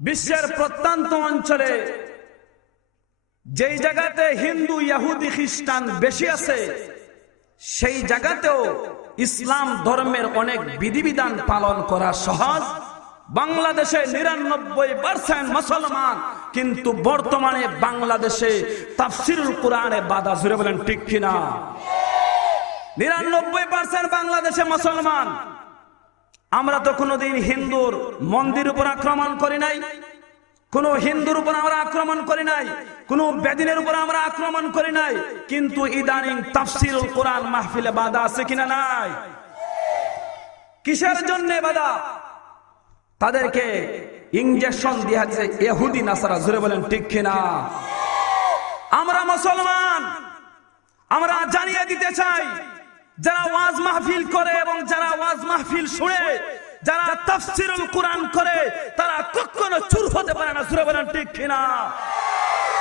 বিশ্বের প্রত্যন্ত অঞ্চলে যেই জায়গাতে হিন্দু ইহুদি খ্রিস্টান বেশি আছে সেই জায়গাতেও ইসলাম ধর্মের অনেক বিধিবিধান পালন করা সহজ। বাংলাদেশে ৯৯% মুসলমান, কিন্তু বর্তমানে বাংলাদেশে তাফসীরুল কোরআনে বাধা। জুড়ে বলেন ঠিক কিনা? ৯৯% বাংলাদেশে মুসলমান। আমরা তো কোনোদিন হিন্দুর মন্দির উপর আক্রমণ করি নাই, কোন হিন্দুর উপর আমরা আক্রমণ করি নাই, কোন বেদিনের উপর আমরা আক্রমণ করি নাই, কিন্তু ইদানিং তাফসীরুল কোরআন মাহফিলে বাধা আছে কিনা? নাই। কিসের জন্য বাধা? তাদেরকে ইনজেকশন দেয়া হচ্ছে ইহুদি নাসারা। জুড়ে বলেন ঠিক কিনা? আমরা মুসলমান, আমরা জানিয়ে দিতে চাই, যারা ওয়াজ মাহফিল করে এবং যারা ওয়াজ মাহফিল শুনে, যারা তাফসীরুল কোরআন করে, তারা কখনো চোর হতে পারে না। জুড়ে বলেন ঠিক কিনা?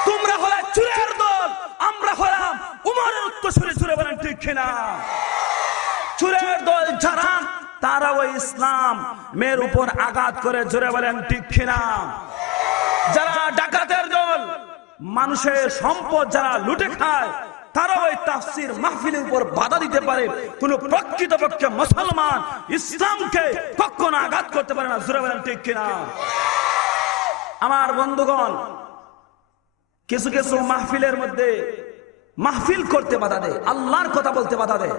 তোমরা হলে চোরের দল, আমরা হলাম উমরের উত্তরসূরি। জুড়ে বলেন ঠিক কিনা? চোরের দল যারা, তারা ওই ইসলাম মেয়ের উপর আঘাত করে। জোরে বলেন ঠিক কিনা? যারা ডাকাতের দল, মানুষের সম্পদ যারা লুটে খায়, তারা ওই তাফসীর মাহফিলের উপর বাধা দিতে পারে। কোন প্রকৃতপক্ষে মুসলমান ইসলামকে কখনো আঘাত করতে পারে না। জোরে বলেন ঠিক কিনা? আমার বন্ধুগণ, কিছু কিছু মাহফিলের মধ্যে মাহফিল করতে বাধা দেয়, আল্লাহর কথা বলতে বাধা দেয়,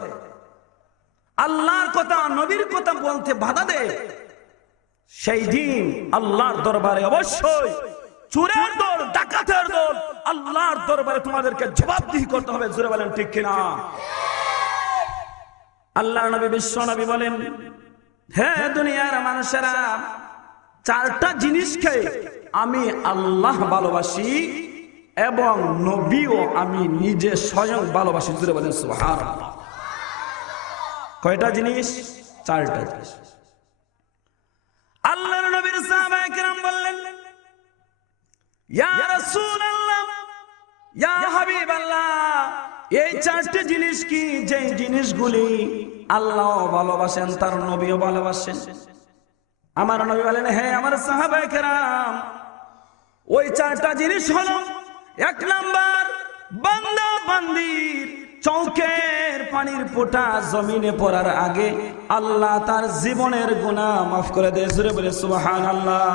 আল্লাহর কথা নবীর কথা বলতে বাধা দেয়। সেই দিন আল্লাহর দরবারে অবশ্যই চোরের দল, ডাকাতের দল, আল্লাহর দরবারে তোমাদেরকে জবাবদিহি করতে হবে। জোরে বলেন ঠিক কিনা? আল্লাহর নবী বিশ্ব নবী বলেন, হে দুনিয়ার মানুষেরা, চারটা জিনিসকে আমি আল্লাহ ভালোবাসি এবং নবীও আমি নিজে স্বয়ং ভালোবাসি। জোরে বলেন সুবহানাল্লাহ। কয়টা জিনিস? চারটা জিনিস। আল্লাহর নবীর সাহাবায়ে কেরাম বললেন, ইয়া রাসূলুল্লাহ, ইয়া হাবিবাল্লাহ, এই চারটি জিনিস কি? যে জিনিসগুলি আল্লাহ ভালোবাসেন, তার নবীও ভালোবাসেন। আমার নবী বলেন, হে আমার সাহাবায়ে কেরাম, ওই চারটা জিনিস হলো, এক নাম্বার, বান্দা বান্দির চৌকের পানির ফোঁটা জমিনে পড়ার আগে আল্লাহ তার জীবনের গুনাহ মাফ করে দেয়। জোরে বলে সুবহানাল্লাহ।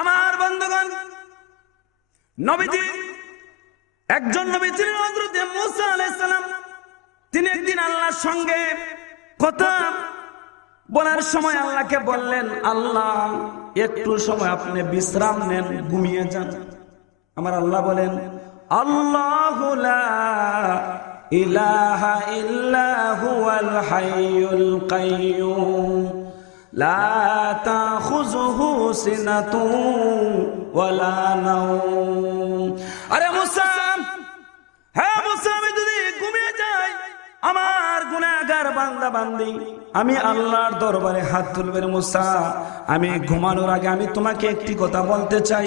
আমার বন্ধুগণ, নবীজি, একজন নবী ছিলেন হযরত মুসা আলাইহিস সালাম। তিনি একদিন আল্লাহর সঙ্গে কথা বলার সময় আল্লাহকে বললেন, আল্লাহ, একটু সময় আপনি বিশ্রাম নেন, ঘুমিয়ে যান। আমার আল্লাহ বলেন, আল্লাহু লা ইলাহা ইল্লা হুয়াল হাইয়ুল কাইয়্যুম লা তাখুযুহু সিনাতুন ওয়ালা নাওম। আরে মুসা, হ্যাঁ মুসা, আমি যদি ঘুমিয়ে যাই, আমার গুনাহগার বান্দা বান্দি আমি আল্লাহর দরবারে হাত তুলবেন। মুসা, আমি ঘুমানোর আগে আমি তোমাকে একটি কথা বলতে চাই।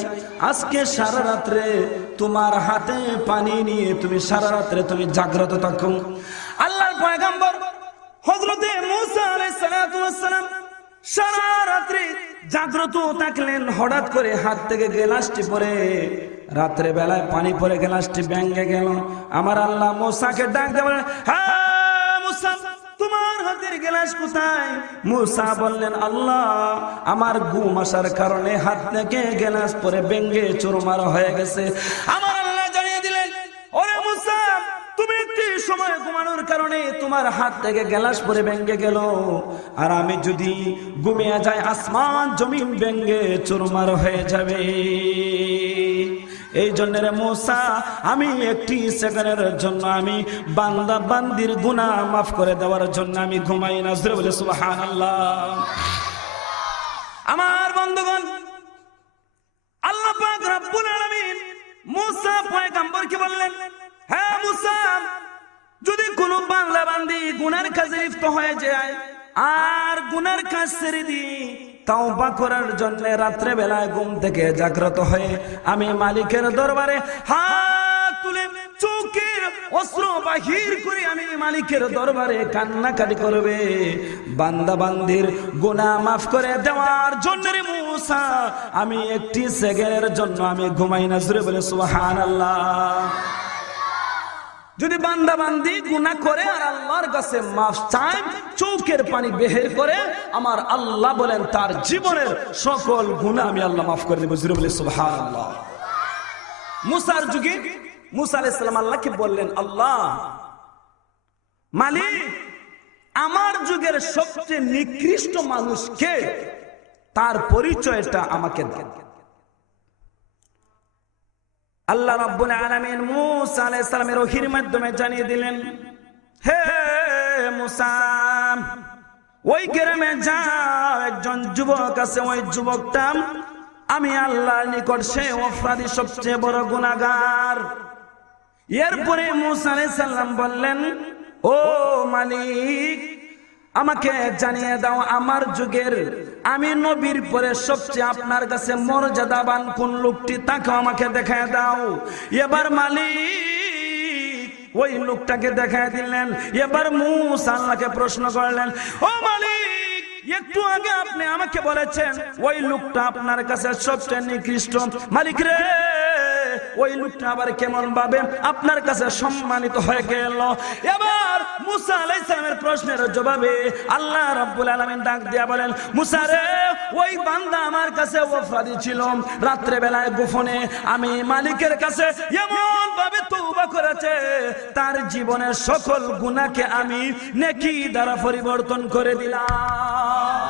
আজকে সারা রাত্রে তোমার হাতে পানি নিয়ে তুমি সারা রাত্রে তুমি জাগ্রত থাকো। আল্লাহর পয়গম্বর হযরতে মুসা আলাইহিস সালাতু ওয়াস সালাম সারা রাত্রি জাগ্রত থাকলেন। হঠাৎ করে হাত থেকে গ্লাসটি পড়ে, রাত্রে বেলায় পানি পড়ে গ্লাসটি ভেঙে গেল। আমার আল্লাহ মুসাকে ডাক দিয়ে বলেন, হ্যাঁ মুসা, তোমার হাতের গ্লাস কোথায়? মুসা বললেন, আল্লাহ, আমার ঘুম আসার কারণে হাত থেকে গ্লাস পরে ভেঙে চুরমার হয়ে গেছে। আমার আল্লাহ জানিয়ে দিলেন, ওরে মুসা, তুমি একটি সময় ঘুমানোর কারণে তোমার হাত থেকে গ্লাস পরে ভেঙে গেল, আর আমি যদি ঘুমিয়ে যাই, আসমান জমিন ভেঙে চুরমার হয়ে যাবে। এই জন্য রে মুসা, আমি একটি সেকেন্ডের জন্য আমি বান্দা বান্দির গুনাহ মাফ করে দেওয়ার জন্য আমি ঘুমাই না। জোরে বলে সুবহানাল্লাহ। আমার বন্ধুগণ, আল্লাহ পাক রব্বুল আলামিন মুসা পয়গম্বরকে বললেন, হ্যাঁ মুসা, যদি কোনো বান্দা বান্দি গুনার কাজে লিপ্ত হয়ে যায় আর গুনার কাজ ছেড়ে দিই, তাওবা করার জন্য রাত্রে বেলায় ঘুম থেকে জাগ্রত হয়ে আমি মালিকের দরবারে হাত তুলে চোখের অস্ত্র বাহির করে আমি মালিকের দরবারে কান্নাকাটি করবে বান্দা বান্দির গুনাহ মাফ করে দেওয়ার জন্য রে মুসা আমি একটি সেকেন্ডের জন্য আমি ঘুমাই না। জোরে বলে সুবহানাল্লাহ। যদি বান্দা বান্দি গুনাহ করে আর আল্লাহর কাছে মাফ চায়, চোখের পানি বের করে, আমার আল্লাহ বলেন তার জীবনের সকল গুনাহ আমি আল্লাহ মাফ করে দেব। জোরে বলে সুবহানাল্লাহ। মুসার যুগে মুসা আলাইহিস সালাম আল্লাহকে বললেন, আল্লাহ মালিক, আমার যুগের সবচেয়ে নিকৃষ্ট মানুষ কে, তার পরিচয়টা আমাকে দেন। আল্লাহ রাব্বুল আলামিন মুসা আলাইহিস সালামের ওহীর মাধ্যমে জানিয়ে দিলেন, হে মুসা, ওই গ্রামে যাও, একজন যুবক আছে, ওই যুবকটা আমি আল্লাহর নিকট সে অপরাধী, সবচেয়ে বড় গুনাহগার। এরপরে মুসা আলাইহিস সালাম বললেন, ও মালিক, আমাকে জানিয়ে দাও আমার যুগের আমি নবীর পরে সবচেয়ে আপনার কাছে মর্যাদাবান কোন লোকটি, তাকে আমাকে দেখায় দাও। এবার মালিক ওই লোকটাকে দেখায় দিলেন। এবার মুসা আল্লাহকে প্রশ্ন করলেন, ও মালিক, একটু আগে আপনি আমাকে বলেছেন ওই লোকটা আপনার কাছে সবচেয়ে নিকৃষ্ট, মালিক রে ওই লোকটা আবার কেমন ভাবে আপনার কাছে সম্মানিত হয়ে গেল? এবার মুসা আলাইহিস সালামের প্রশ্নের জবাবে আল্লাহ রাব্বুল আলামিন ডাক দিয়া বলেন, মুসা রে, ওই বান্দা আমার কাছে অপরাধী ছিল, রাত্রে বেলায় গোপনে আমি মালিকের কাছে এমন ভাবে তওবা করেছে, তার জীবনের সকল গুনাহকে আমি নেকি দ্বারা পরিবর্তন করে দিলাম।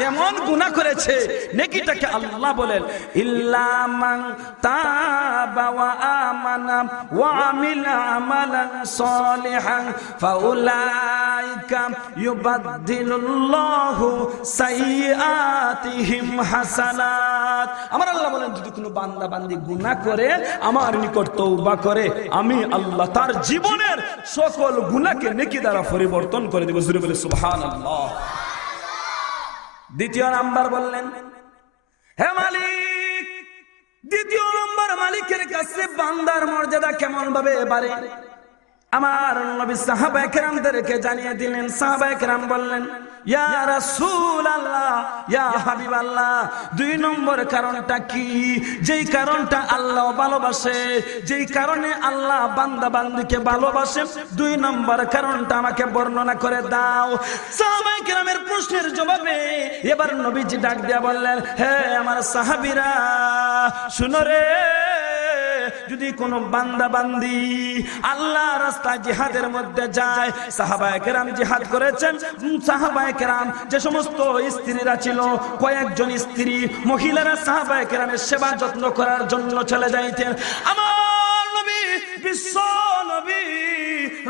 যেমন গুনাহ করেছে নেকিটাকে আল্লাহ বলেন, ইল্লা মান তাবা ওয়া আমানা ওয়া আমিলা আমালান সালিহান ফাউলাইকা ইউবাদদিলুল্লাহু সাইয়্যাতিহিম হাসানাত। আমার আল্লাহ বলেন, যদি কোনো বান্দা বান্দি গুনাহ করে আমার নিকট তওবা করে, আমি আল্লাহ তার জীবনের সকল গুনাহকে নেকি দ্বারা পরিবর্তন করে দেব। জোরে বলে সুবহানাল্লাহ। দ্বিতীয় নাম্বার বললেন, হে মালিক, দ্বিতীয় নাম্বার মালিকের কাছে বান্দার মর্যাদা কেমন ভাবে বাড়ে আমার নবী সাহাবায়ে কেরামদেরকে জানিয়ে দিলেন। সাহাবায়ে কেরাম বললেন, ইয়া রাসূলুল্লাহ, ইয়া হাবিবাল্লাহ, দুই নম্বর কারণটা কি, যেই কারণটা আল্লাহ ভালোবাসে, যেই কারণে আল্লাহ বান্দা বান্দিকে ভালোবাসে, দুই নম্বর কারণটা আমাকে বর্ণনা করে দাও। সাহাবায়ে কেরামের প্রশ্নের জবাবে এবার নবীজি ডাক দিয়া বললেন, হে আমার সাহাবীরা, শুনো রে, যদি কোন বান্দা বান্দি আল্লাহ রাস্তায় জিহাদের মধ্যে যায়, সাহাবায়ে কেরাম জিহাদ করেছেন, সাহাবায়ে কেরাম যে সমস্ত স্ত্রীরা ছিল, কয়েকজন স্ত্রী মহিলারা সাহাবায়ে কেরামের সেবা যত্ন করার জন্য চলে যাইতেন। আমার নবী বিশ্ব নবী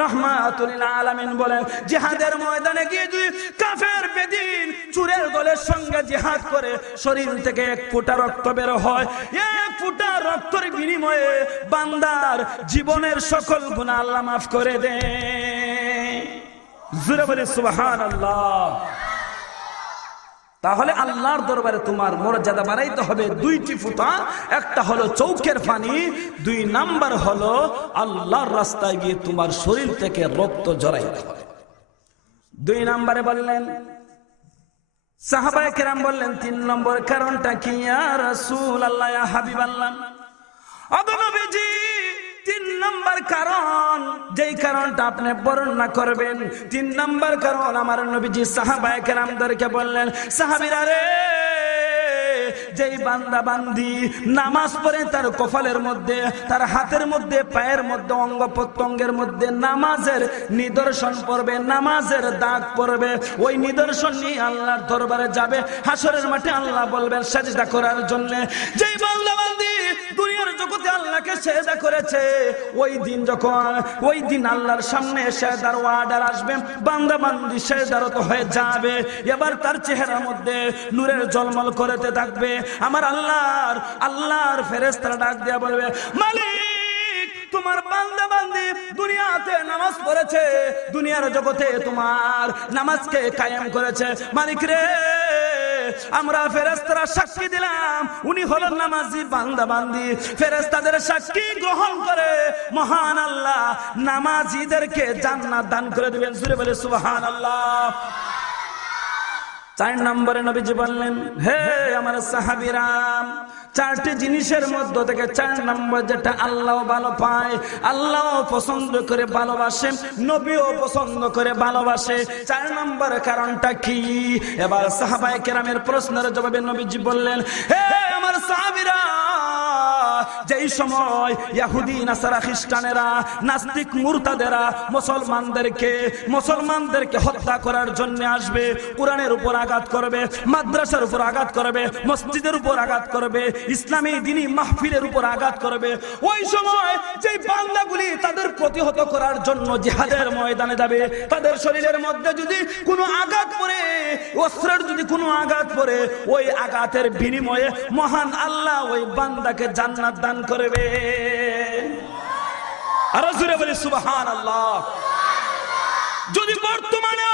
রাহমাতুল লিল আলামিন বলেন, জিহাদের ময়দানে গিয়ে যদি কাফের বেদিন চুরের দলের সঙ্গে জিহাদ করে শরীর থেকে এক ফোঁটা রক্ত বের হয়, এক ফোঁটা রক্তের বিনিময়ে বান্দার জীবনের সকল গুনাহ আল্লাহ মাফ করে দেয়। জোরে বলে সুবহানাল্লাহ। তাহলে আল্লাহর দরবারে তোমার মর্যাদা বাড়াইতে হবে দুইটি ফুটা, একটা হলো চৌকের পানি, দুই নাম্বার হলো আল্লাহর রাস্তায় গিয়ে তোমার শরীর থেকে রক্ত ঝরাইতে হবে। দুই নাম্বারে বললেন সাহাবায়ে কেরাম বললেন, তিন নম্বর কারণটা কি ইয়া রাসূলুল্লাহ, ইয়া হাবিবাল্লাহ, ওগো নবীজি, তিন নম্বর কারণ, যেই কারণটা আপনি বর্ণনা করবেন, তিন নম্বর কারণ আমার নবীজি সাহাবায়ে কেরামদেরকে বললেন, সাহাবীরা রে, যেই বান্দা বান্দি নামাজ পড়ে তার কপালের মধ্যে, তার হাতের মধ্যে, পায়ের মধ্যে, অঙ্গ প্রত্যঙ্গের মধ্যে নামাজের নিদর্শন পড়বে, নামাজের দাগ পড়বে, ওই নিদর্শন নিয়ে আল্লাহর দরবারে যাবে, হাসরের মাঠে আল্লাহ বলবেন সেজদা করার জন্য। যেই বান্দা বান্দি দুনিয়ার জগতে আল্লাহকে সেজদা করেছে, ওই দিন যখন ওই দিন আল্লাহর সামনে সেজদার অর্ডার আসবে, বান্দা বান্দি সেজদারত হয়ে যাবে, এবার তার চেহারার মধ্যে নূরের ঝলমল করতে থাকবে। আমার আল্লাহর ফেরেশতারা ডাক দিয়া বলবে, মালিক, তোমার বান্দা বান্দি দুনিয়াতে নামাজ পড়েছে, দুনিয়ার জগতে তোমার নামাজকে কায়েম করেছে, মালিক রে, আমরা ফেরেশতারা সাক্ষী দিলাম উনি হলেন নামাজি বান্দা বান্দি। ফেরেশতাদের সাক্ষী গ্রহণ করে মহান আল্লাহ নামাজিদেরকে জান্নাত দান করে দিবেন। জোরে বলে সুবহানাল্লাহ। 4 নম্বরে নবীজি বললেন, হে আমার সাহাবীরা, 4টি জিনিসের মধ্য থেকে 4 নম্বর যেটা আল্লাহ ভালো পায়, আল্লাহ পছন্দ করে ভালোবাসে, নবীও পছন্দ করে ভালোবাসে। 4 নম্বর কারণটা কি? এবার সাহাবায়ে কেরামের প্রশ্নের জবাবে নবীজি বললেন, হে আমার সাহাবীরা, যেই সময় ইহুদি নাসারা খ্রিস্টানেরা নাস্তিক মুরতাদেরা মুসলমানদেরকে হত্যা করার জন্য আসবে, কোরআনের উপর আঘাত করবে, মাদ্রাসার উপর আঘাত করবে, মসজিদের উপর আঘাত করবে, ইসলামী দ্বীনি মাহফিলের উপর আঘাত করবে, ওই সময় যেই বান্দাগুলি তাদের প্রতিহত করার জন্য জিহাদের ময়দানে যাবে, তাদের শরীরের মধ্যে যদি কোনো আঘাত পড়ে, অস্ত্রের যদি কোনো আঘাত পড়ে, ওই আঘাতের বিনিময়ে মহান আল্লাহ ওই বান্দাকে জান্নাত দান করবে। আর জোরে বলি সুবহানাল্লাহ। যদি বর্তমানে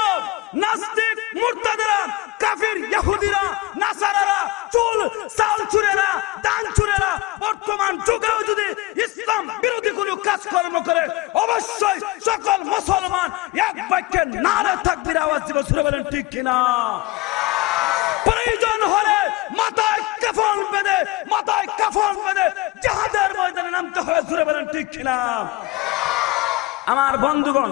নাস্তিক মুরতাদেরা, কাফির ইহুদিরা, নাসারারা, চুল সালচুরেরা, দানচুরেরা বর্তমান যুগেও যদি ইসলাম বিরোধী কোনো কাজকর্ম করে, অবশ্যই সকল মুসলমান এক বাক্যে নারে তাকবীর আওয়াজ দিবে। জোরে বলেন ঠিক কিনা? প্রয়োজন হলে মাথায় কাফন বেঁধে জিহাদের ময়দানে নামতে হয়। জোরে বলেন ঠিক কিনা? আমার বন্ধুগণ,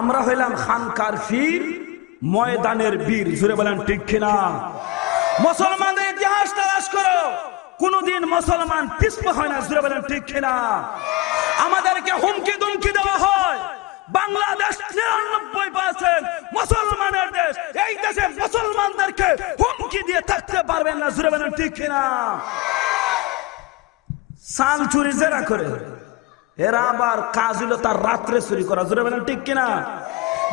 আমরা হইলাম খানকার ফির, ময়দানের বীর। জুড়ে বলেন ঠিক কিনা? মুসলমানদের ইতিহাস তালাশ করো, কোনদিন মুসলমান পিছপা হয় না। জুড়ে বলেন ঠিক কিনা? আমাদেরকে হুমকি দুমকি দেওয়া হয়। বাংলাদেশ 99% মুসলমানের দেশ, এই দেশে মুসলমানদেরকে হুমকি দিয়ে থাকতে পারবেন না। জুড়ে বলেন ঠিক কিনা? সাল চুরি যারা করে, এরা আবার কাজ হলো তার রাত্রে চুরি করা। জোরে বলেন ঠিক কিনা?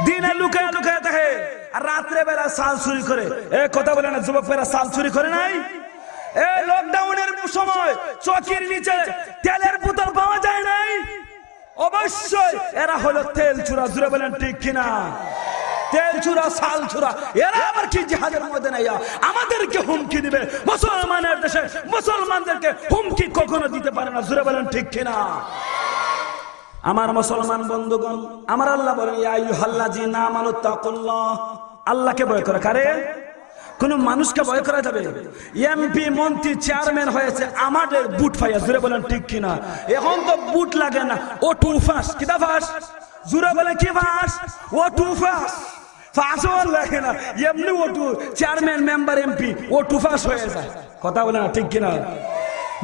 দিনে লুকায় লুকায় থাকে, আর রাত্রে বেলা সাল চুরি করে। এ কথা বলে না, যুবকেরা সাল চুরি করে নাই? এই লকডাউনের সময় চকির নিচে তেলের বোতল পাওয়া যায় নাই? অবশ্যই এরা হলো তেল চুরা। জোরে বলেন ঠিক কিনা? তেল চুরা, সাল চুরা। এরা আবার কি জিহাদের ময়দানে আমাদেরকে হুমকি দিবে? মুসলমানের দেশে মুসলমানদেরকে হুমকি কখনো দিতে পারে না। জোরে বলেন ঠিক কিনা? আমার মুসলমান বন্ধুগণ, আমার আল্লাহ বলেন, ইয়া আইয়ুহাল্লাযীনা আমানুত্তাকুল্লাহ, আল্লাহকে ভয় করে। কারে? কোন মানুষকে ভয় করা যাবে? এমপি মন্ত্রী চেয়ারম্যান হয়েছে আমাদের বুট ফাইয়া। জোরে বলেন ঠিক কিনা? এখন তো বুট লাগে না, ও টু ফাস। কিটা ফাস? জোরে বলে কি ফাস? ও টু ফাস। ফাঁসও লাগে না, এমনি ও টু চেয়ারম্যান মেম্বার এমপি ও টু ফাস হয়ে যায়। কথা বলে না ঠিক কিনা?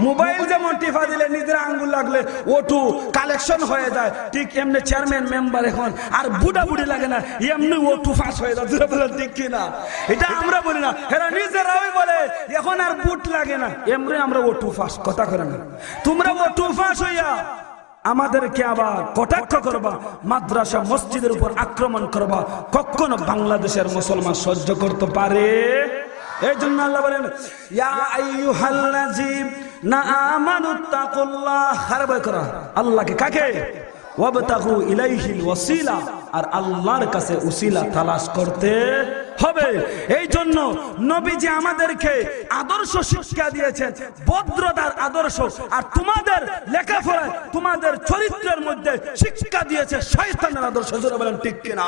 মোবাইল যেমন টিপা দিলে নিজের আঙ্গুল লাগলে ওটু কালেকশন হয়ে যায়, ঠিক এমনি চেয়ারম্যান মেম্বার এখন আর বুড়া বুড়ি লাগে না, এমনি ওটু ফাঁস হয়ে যায়। ঠিক কিনা? এটা আমরা বলি না, এরা নিজেরাই বলে এখন আর বুট লাগে না, এমনি আমরা ওটু ফাঁস। কথা করে না, তোমরা ওটু ফাঁস হইয়া আমাদেরকে আবার কটাক্ষ করবা, মাদ্রাসা মসজিদের উপর আক্রমণ করবা, কখনো বাংলাদেশের মুসলমান সহ্য করতে পারে? এই জন্য আল্লাহ বলেন, ইয়া আইয়ুহাল্লাযীনা আমানুত্তাকুল্লাহ, ভয় করা আল্লাহকে। কাকে? ওয়াবতাগু ইলাইহিল ওয়াসিলা, আর আল্লাহর কাছে উসিলা তালাশ করতে হবে। এই জন্য নবীজি আমাদেরকে আদর্শ শিক্ষা দিয়েছেন, ভদ্রতার আদর্শ। আর তোমাদের লেখাপড়ায়, তোমাদের চরিত্রের মধ্যে শিক্ষা দিয়েছে শয়তানের আদর্শ। জোরে বলেন ঠিক কিনা?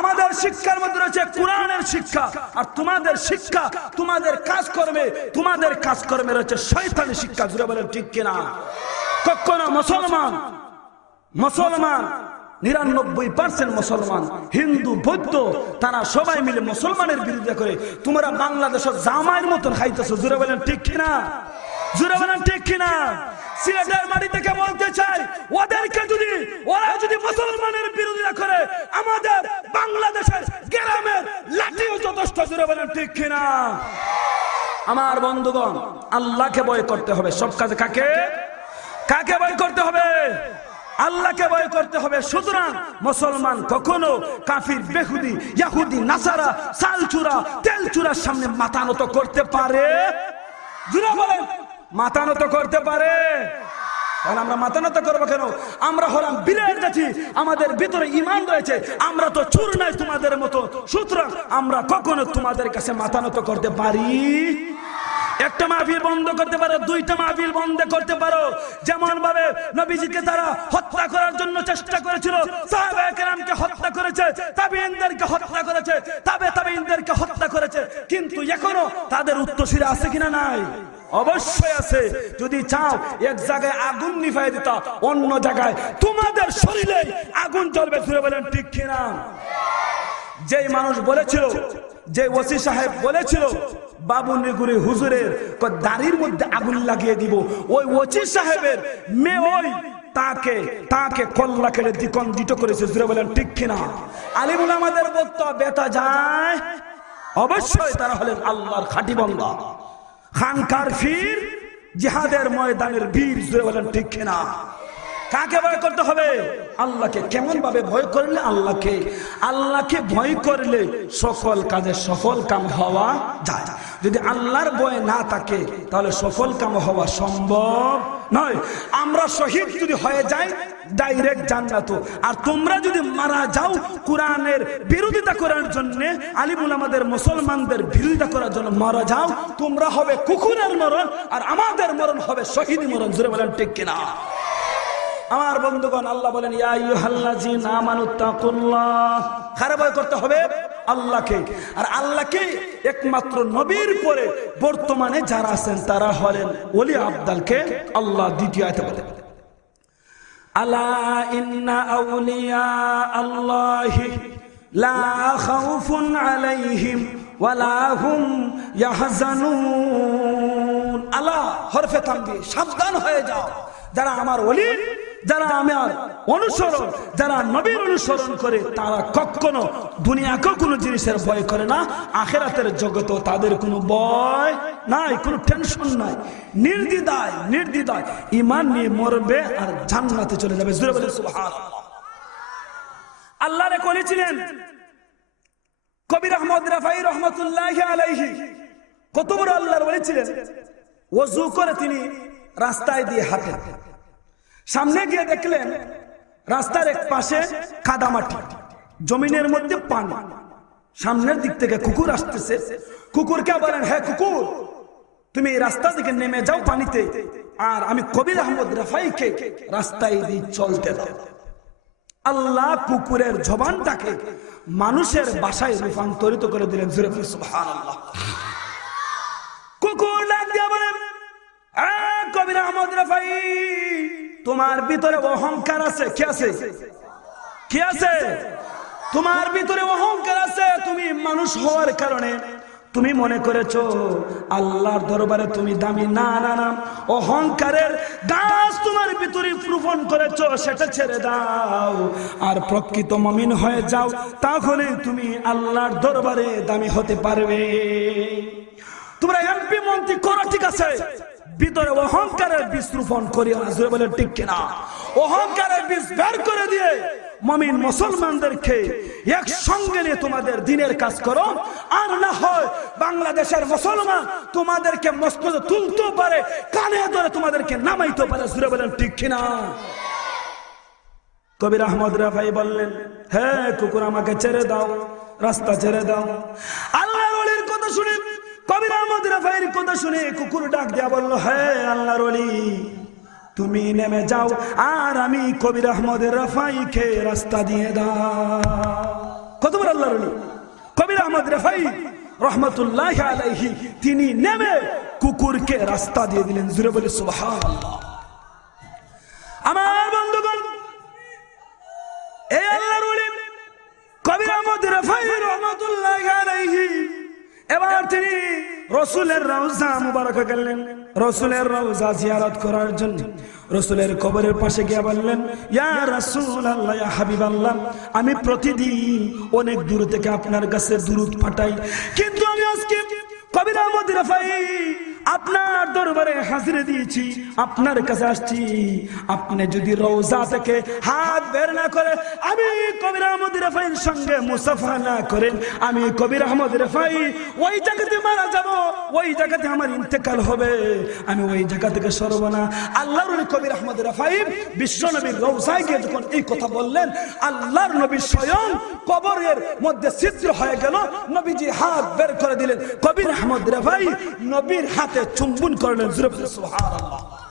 আমাদের শিক্ষার মধ্যে রয়েছে কোরআনের শিক্ষা, আর তোমাদের শিক্ষা, তোমাদের কাজকর্মে রয়েছে শয়তানি শিক্ষা। জুড়ে বলেন ঠিক কিনা? কখনো মুসলমান 99% মুসলমান, হিন্দু, বৌদ্ধ, তারা সবাই মিলে মুসলমানের বিরোধিতা করে। তোমরা বাংলাদেশের জামাইয়ের মতন খাইতেছো। জুড়ে বলেন ঠিক কিনা? জুড়ে বলেন ঠিক কিনা? সিলেটের মাটি থেকে বলতে চাই, ওরা যদি মুসলমানের বিরোধিতা করে, আমাদের বাংলাদেশের গ্রামের লাঠিও যথেষ্ট। জুড়ে বলেন ঠিক কিনা? আমার বন্ধুগণ, আল্লাহকে ভয় করতে হবে সব কাজে। কাকে ভয় করতে হবে? আল্লাহকে ভয় করতে হবে। সুতরাং মুসলমান কখনো কাফির, বেহুদি, ইহুদি, নাসারা, সালচুরা, তেলচুরার সামনে মাথা নত করতে পারে? জুরা বলেন, মাথা নত করতে পারে? তাহলে আমরা মাথা নত করবো কেন? আমরা হলাম বীরের জাতি, আমাদের ভিতরে ঈমান রয়েছে, আমরা তো চোর নাই তোমাদের মতো। সুতরাং আমরা কখনো তোমাদের কাছে মাথা নত করতে পারি? একটা মাহফিল বন্ধ করতে পারো, দুইটা মাহফিল বন্ধ করতে পারো। যেমন ভাবে নবীজিকে তারা হত্যা করার জন্য চেষ্টা করেছিল, সাহাবায়ে কেরামকে হত্যা করেছে, তাবেঈনদেরকে হত্যা করেছে, তাবেঈনদেরকে হত্যা করেছে, কিন্তু এখনো তাদের উত্তরসূরি আছে কিনা? নাই, অবশ্যই আছে। যদি চাও এক জায়গায় আগুন নিভাই দিতা, অন্য জায়গায় তোমাদের শরীরে আগুন জ্বলবে। ধরে বলেন ঠিক কিনা? যেই মানুষ বলেছিল, যে ওসি সাহেব বলেছিল বাবুনিগুড়ি হুজুরের দাড়ির মধ্যে আগুন লাগিয়ে দিব, ওই ওসি সাহেবের মেয়ে ওই তাকে কল্লা কেটে দ্বিখণ্ডিত করেছে। জুড়ে বলেন ঠিক কিনা? আলিমুল আমাদের বক্তব্য বেতা যায়, অবশ্যই তারা হলেন আল্লাহর খাঁটি বান্দা, খানকার ফির, জিহাদের ময়দানের বীর। জুড়ে বলেন ঠিক কিনা? কাকে ভয় করতে হবে? আল্লাহকে। কেমন ভাবে ভয় করলে? আল্লাহকে ভয় করলে সকল কাজে সফল কাম হওয়া যায়। যদি আল্লাহর ভয় না থাকে তাহলে সফল কাম হওয়া সম্ভব নয়। আমরা শহীদ যদি হয়ে যাই ডাইরেক্ট জান্নাত, আর তোমরা যদি মারা যাও কোরআনের বিরোধিতা করার জন্য, আলিমুল আমাদের মুসলমানদের বিরোধিতা করার জন্য মারা যাও, তোমরা হবে কুকুরের মরণ, আর আমাদের মরণ হবে শহীদি মরণ। জোরে বলেন ঠিক কিনা? আমার বন্ধুগণ, আল্লাহ বলেন ইয়া আইয়ুহাল্লাযীনা আমানুত্তাকুল্লাহ। কারে ভয় করতে হবে? আল্লাহকে। আর আল্লাহকে একমাত্র নবীর পরে বর্তমানে যারা আছেন তারা হলেন ওলি আব্দালকে আল্লাহ দ্বিতীয় আয়াতে বলেন, আলা ইন্না আউলিয়া আল্লাহি লা খাউফুন আলাইহিম ওয়ালা হুম ইয়াহজানুন। আলা হরফে তানবীহ, সাবধান হয়ে যাও। যারা আমার ওলি, যারা আমার অনুসরণ, যারা নবীর অনুসরণ করে, তারা কখনো দুনিয়াকে কোনো জিনিসের ভয় করে না, আখিরাতের জগতেও তাদের কোনো ভয় নাই, কোনো টেনশন নাই, নির্দ্বিধায় ঈমান নিয়ে মরবে আর জান্নাতে চলে যাবে। জোরে বলে সুবহানাল্লাহ। আল্লাহর এক ওলি ছিলেন কবির আহমদ রাফাই রহমাতুল্লাহি আলাইহি। কত বড় আল্লাহর ওলি ছিলেন! ওযু করে তিনি রাস্তায় দিয়ে হাঁটেন, সামনে গিয়ে দেখলেন রাস্তার এক পাশে কাদামাটি, জমিনের মধ্যে পানি, সামনের দিক থেকে কুকুর আসতেছে। কুকুরকে বলেন, হ্যাঁ কুকুর, তুমি এই রাস্তা থেকে নেমে যাও পানিতে, আর আমি কবির আহমদ রাফাইকে রাস্তায় দিয়ে চলতে দাও। আল্লাহ কুকুরের জবানটাকে মানুষের ভাষায় রূপান্তরিত করে দিলেন। জোরে বলি সুবহানাল্লাহ। কুকুর ডাক দিয়ে বলেন, কবির আহমদ রাফাই, তোমার ভিতরে অহংকার আছে। কি আছে? কি আছে? তোমার ভিতরে অহংকার আছে। তুমি মানুষ হওয়ার কারণে তুমি মনে করেছো আল্লাহর দরবারে তুমি দামি। না না না, অহংকারের গাছ তোমার ভিতরে রোপণ করেছো, সেটা ছেড়ে দাও আর প্রকৃত মুমিন হয়ে যাও, তাহলে তুমি আল্লাহর দরবারে দামি হতে পারবে। তোমরা এমপি মন্ত্রী করো, ঠিক আছে, ভিতরে অহংকারের বীজ রোপণ করিও না। জোরে বলে ঠিক কিনা? অহংকারের বীজ বের করে দিয়ে মুমিন মুসলমানদেরকে একসঙ্গে নিয়ে তোমাদের দিনের কাজ করো, আর না হয় বাংলাদেশের মুসলমান তোমাদেরকে মসজিদে তুলতে পারে, কানে ধরে তোমাদেরকে নামাইতে পারে। জোরে বলেন ঠিক কিনা? কবির আহমদ রাফাই বললেন, হ্যাঁ কুকুর, আমাকে ছেড়ে দাও, রাস্তা ছেড়ে দাও। আল্লাহর ওলির কথা শুনে, কবির আহমদ রাফাইয়ের কথা শুনে কুকুর ডাক দিয়া বলল, হ্যাঁ আল্লাহর ওলি, তুমি নেমে যাও, আর আমি কবির আহমদ রাফাইকে রাস্তা দিয়ে দাও। কত বড় আল্লাহর ওলি! কবির আহমদ রাফাই রহমাতুল্লাহি আলাইহি, তিনি নেমে কুকুরকে রাস্তা দিয়ে দিলেন। জোরে বলে সুবহানাল্লাহ। আমার বন্ধুগণ, এই আল্লাহর ওলি কবির আহমদ রাফাই রহমাতুল্লাহি আলাইহি এবার তিনি রসুলের রওজা মুবারকে গেলেন, রসুলের রওজা জিয়ারত করার জন্য। রসুলের কবরের পাশে গিয়ে বললেন, ইয়া রাসূলুল্লাহ, ইয়া হাবিবাল্লাহ, আমি প্রতিদিন অনেক দূর থেকে আপনার কাছে দুরূদ পাঠাই, কিন্তু আমি আজকে কবির আহমদ রাফাই আপনার দরবারে হাজির দিয়েছি, আপনার কাছে আসছি। আপনি যদি রওজা থেকে হাত বের না করে, আমি কবির আহমদ রেফাইর সঙ্গে মুসাফা না করেন, আমি কবির আহমদ রেফাই ওই জায়গাতে মারা যাব, ওই জায়গাতে আমার ইন্তেকাল হবে, আমি ওই জায়গা থেকে সরব না। আল্লাহর ওলি কবির আহমদ রেফাই বিশ্ব নবীর রওজায় গিয়ে যখন এই কথা বললেন, আল্লাহর নবী স্বয়ং কবরের মধ্যে ছিদ্র হয়ে গেল, নবীজি হাত বের করে দিলেন, কবির আহমদ রেফাই নবীর হাতে চুম্বন করলেন। সুবহানাল্লাহ।